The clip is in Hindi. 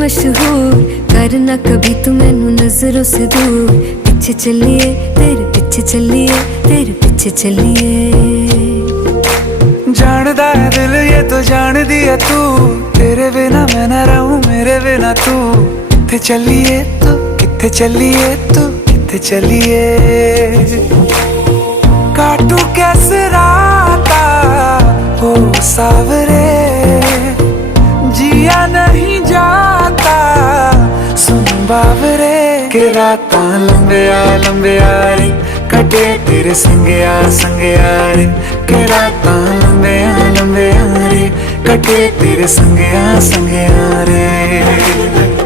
मशहूर, करना कभी तू मैनू नजरों से दूर। पीछे चलिए तेरे पीछे चलिए, तेरे पीछे चलिए। जानदा है दिल ये तो जान दिया तू, तेरे बिना मैं ना रहूं मेरे बिना तू। किथे चलिए तू, किथे चलिए तू, किथे चलिए। काटू कैसे राता हो सावरे, जिया नहीं जाता सुन बावरे। के रातां लंबिया लंबिया रे, कटे तेरे संगया संगया रे। के रातां लंबिया लंबिया रे, कटे तेरे संगया संगया रे।